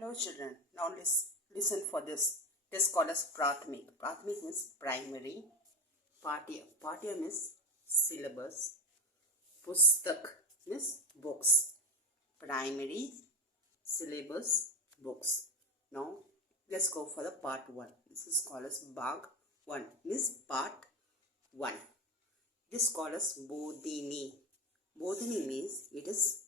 Hello children, now listen for this. It is called as Prathamik. Prathamik means primary. Patya means syllabus. Pustak means books. Primary, syllabus, books. Now let's go for the part 1. This is called as Bhag 1. Means part 1. It is called as Bodhini. Bodhini means it is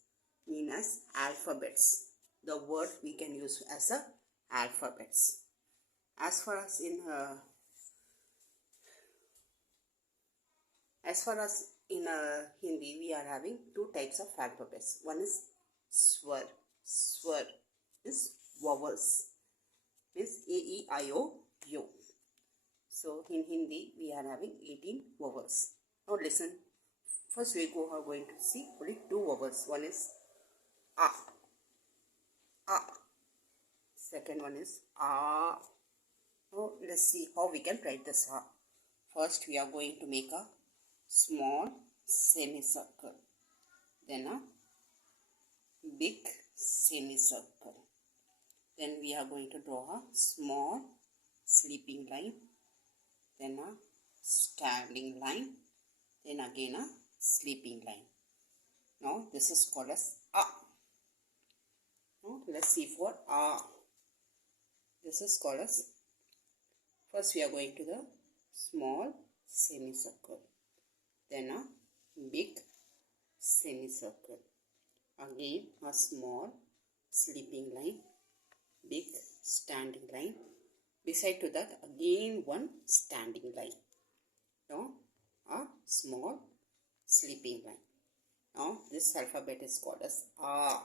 mean as alphabets. The word we can use as a alphabets. As far as Hindi, we are having two types of alphabets. One is swar. Swar is vowels. Means A-E-I-O-U. So in Hindi, we are having 18 vowels. Now listen. First we are going to see only two vowels. One is A. A. Second one is A. Now let's see how we can write this A. First we are going to make a small semicircle. Then a big semicircle. Then we are going to draw a small sleeping line. Then a standing line. Then again a sleeping line. Now this is called as A. Now let's see for A. This is called as, first we are going to the small semicircle. Then a big semicircle. Again a small sleeping line. Big standing line. Beside to that again one standing line. Now a small sleeping line. Now this alphabet is called as A.